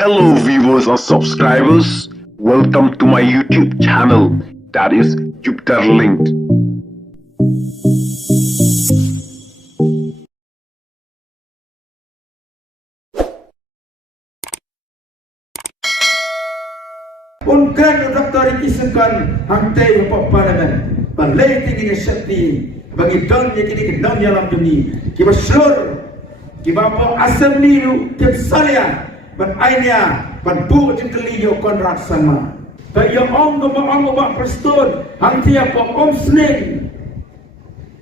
Hello viewers or subscribers, welcome to my YouTube channel, that is Jupiter Linked. Unkan Dr. Ikisunkan hantai Bapak Parlimen Balaiting ini syakti bagi don yang kini kedon dalam dunia kiba seluruh kiba apa assembly lu kib salia ban ainya ban bu jengkeli yo konrak sama ba yo ong ba preston hanti apa om sning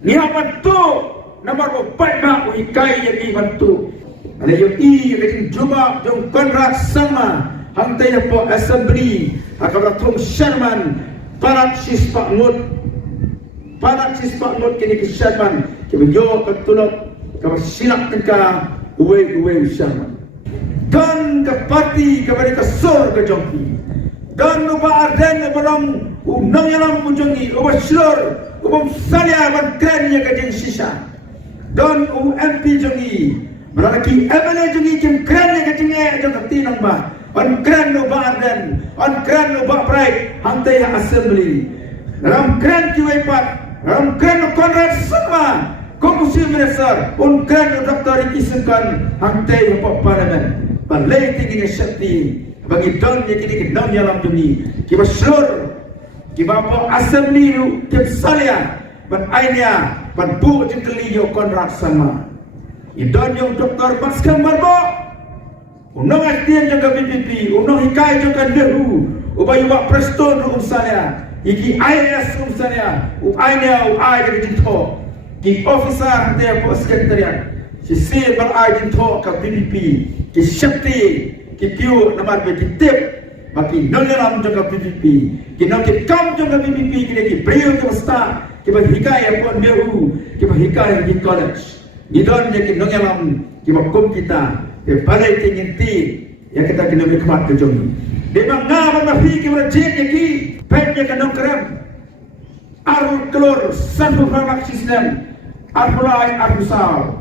ni apa tu nomor baik ba uikai yang ni bantu ada yo i yang juma jong konrak sama hantai apa assembly akan bertemu Sherman Parat Sispak Nut kini ke Sherman kini yo ketulok kami silap tengka uwe Sherman dan ke parti kepada kesor ke jompi dan lupa arden berang unang yang munjongi uba slur uba salia ban kren yang kajeng sisa dan MP jongi berarti MLA jongi kim kren yang kajeng jong tinang ba on kren lupa arden on kren lupa pride hantai assembly dalam kren kiwepat dalam kren Konrad semua komisi minister on kren Dr. Ikisunkan hantai Bapak Parlimen balaiting ini syakti bagi don yang kini kedon dalam dunia kiba seluruh kiba apa assembly lu kib salia ban ainya ban bu jengkeli yo Konrad sama idon yang Dr. Baskam Marbo unang artian jaga BPP unang hikai jaga dehu ubayu bak preston ru salia iki IAS salia ainya ai dari jinto ki officer dia pos sekretariat si sir bal ai jinto ka BPP ki syakti ki piu namar be tip baki nonyalam jaga BPP ki nang ki kam jaga BPP ki priyo ke sta ki ba hikai pon dehu ki ba hikai di college idon je ki nonyalam ki ba kom kita ke balai tinggi yang kita kena nikmat ke jomi de mangga ba fi ki ba jek ki pet je kanong krem arul klor sandu framak sistem arulai arusal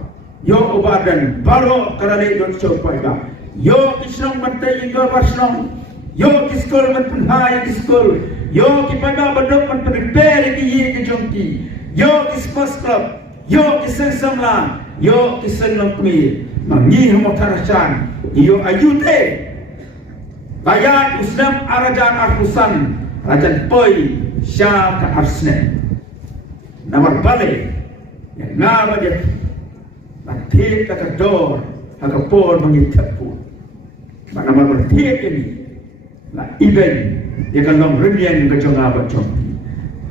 yo obadan baro karane don chopai ba yo kisnong mantai ingor basnong yo kiskol man punhai kiskol yo kipada badok man prepare ki ye ke jomti yo kispas club yo kisensamla yo kisenong kmi mangi homotarachan yo ayute bayat uslam arajan arhusan rajan poi syah ka arsne namar bale yang nama dia nanti ka dor ka por mangitapu mana berarti ini la event dia kalau remian ke jonga bacong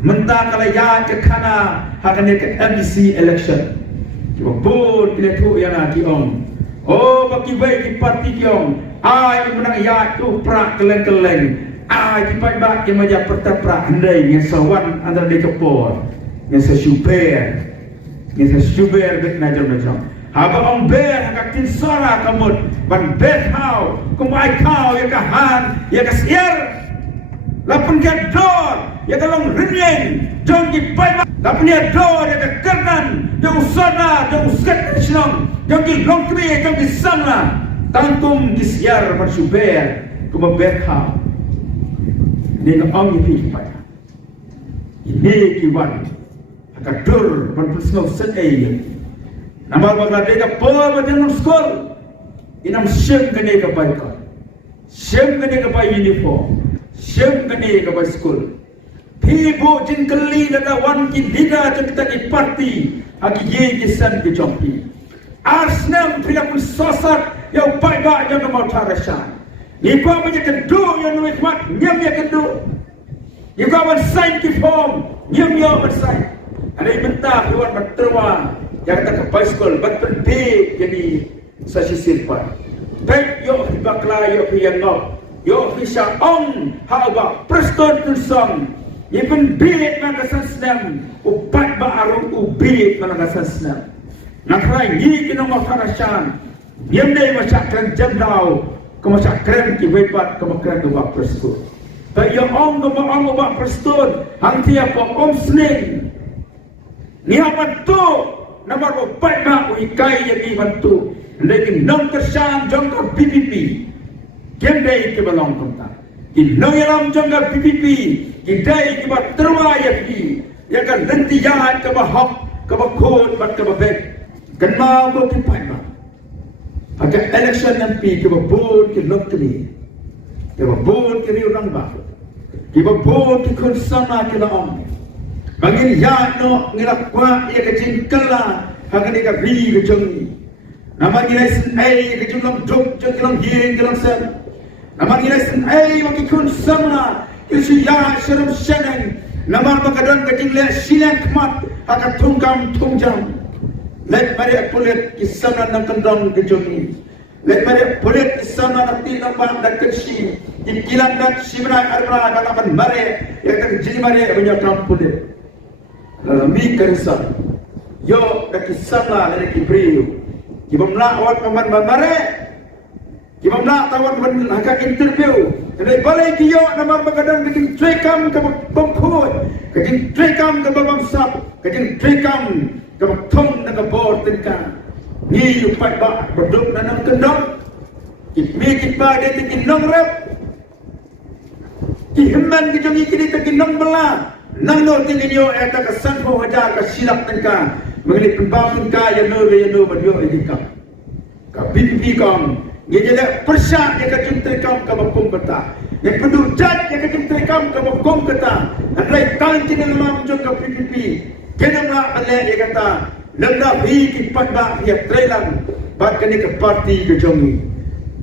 mentah kalau ya ke kana hakane ke MDC election coba pun kita tu yang lagi om oh bagi baik di parti kiong ai menang ya tu prak keleng ai di bak yang maja pertaprak andai yang sawan antara di kepor yang sesuper bet najam haba ong ber haka tin sora kamut ban bet hau kumai kau ya kahan ya kasier lapun ke dor ya kalong rinyen jong di pai lapun ya dor ya kernan jong sona jong sketnong jong di longkri jong di sana tangkum kisiar ban suber kuma bet hau ni no ong ni pai ini kiwan haka dor ban pusno set Nama Bangladesh per macam sekolah, inam sem kene ke baikon, sem kene ke baik uniform, sem kene ke baik sekolah. Pibu jengkeli nada wan ki lida kita ki parti, agi ye kisan ki jompi. Arsnam tidak pun sosat yang baik yang mau tarasan. Nipa punya kedua yang nulis mat nyam ya kedua. Nipa pun sign ki form nyam ya pun sign. Ada yang mentah luar berterwa. Yang kata ke bicycle betul big jadi sasi silpan baik yo bakla yo yang ngop yo bisa on how about preston to song even big magasan snam upat baru ubig magasan snam nakrai ni kena mafarashan yang dai macam kran jandau ke macam kran ki wepat ke kran dua preston baik yo on ba preston hanti apa om sling ni apa tu nomor baik nak ikai yang dibantu, lekin nong kersang jangka BPP Gendai ke balong kontak. Inno yalam jangga PPP. Idai ke ba terwa yapi. Ya kan nanti jahat ke ba hok ke ba kod bat ke ba bek. Kan mau ko ki pai ba. Agak election MP ke ba board ke lok ni. Ke ba board ke riu rang ba. Ke ba board ke kon sama ke la om. Bangin ya no ngilak kwa ya ke jingkala hagan ni ka ri ke jong. Nama gilai sen ai ke jong dok jong kelang yin kelang sen. Nama gilai sen ai ma ki kon sama ke si ya seram seneng. Nama makadon ke jing le silang mat haga tungkam tungjam. Let mari pulit kisana ng kandang gejoni. Let mari pulit kisana ng tinambang ng kensi. Ikilan ng simra arbra balaman mare. Yang tak jini mare menyokam pulit. Lalami kerisa. Yo nak kisana dari kibriu. Kibam nak awat paman mare. Kibam nak tawan man haka interview. Jadi balai kiyo namar magadang kajing trekam ke bangkut. Kajing trekam ke babangsap. Kajing trekam kapag tong nagaborden ka, ni upat ba, berduk na ng kendong, ikmikit ba dito kinong rep, ihimman kijong ikinita kinong bala, nang no tingin nyo, eta ka sanpo haja ka silak ng ka, mga pagbakin ka, yano, madyo, ka. Ka PPP kong, ganyan na, persya, ya ka jumtrikam ka magkong kata, yang pendudjat, ya ka jumtrikam ka magkong kata, at lay tangin kinalaman dyan ka PPP, kenapa anda dia kata lenda hi kipat ba dia trailan bat kini ke parti ke jongi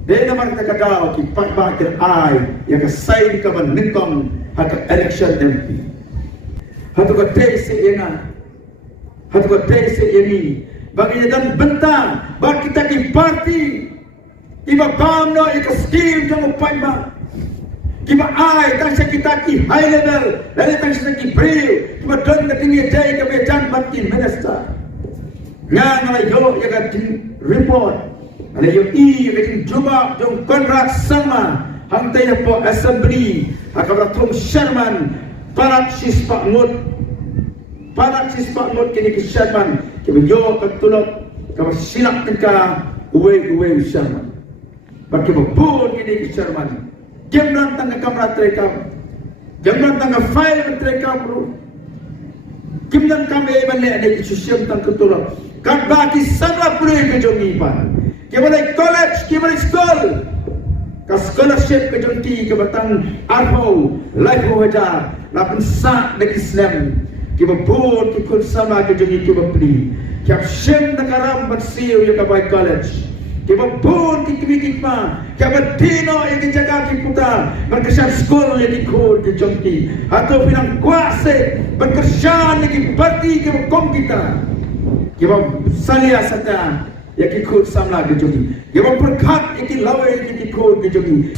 dia nama kata kau kipat ba ke ai yang ke sign ke ban ningkong hak election MP hatu ke tese ena hatu ke tese ini bagi dan bentang bat kita ki parti iba bamno ik scheme jang upai ba kiba ai tang kita ki high level dari tang ki bril kiba don na tinggi jai ke bejan batin minister nga nga yo ya ka report ale yo I ka juba jong kontrak sama hang tay po assembly akabra thong Sherman parat sis pak ngut kini ki Sherman kiba yo ka tulok ka silak ka uwe Sherman bak kiba pun kini ki Sherman Gemran tangga kamera terekam, gemran tangga file terekam bro. Gemran kami balik ada khususnya tentang ketolak. Kan bagi sangat perlu kejongi pan. Kepada college, kepada school, ke scholarship kejongi kebatang arho, life wajar, lapan sak dek Islam. Kepada board kikul sama kejongi kepada beli. Kepada shem nakaram bersiu yang kepada college. Kiba pun kikimikik ma, kiba dino yang dijaga kiputa, berkesan sekolah yang dikod kejongki, atau pinang kuasa berkesan yang parti kiba kom kita, kiba salia sata yang kikod samla kejongki, kiba berkat yang lawa yang dikod kejongki.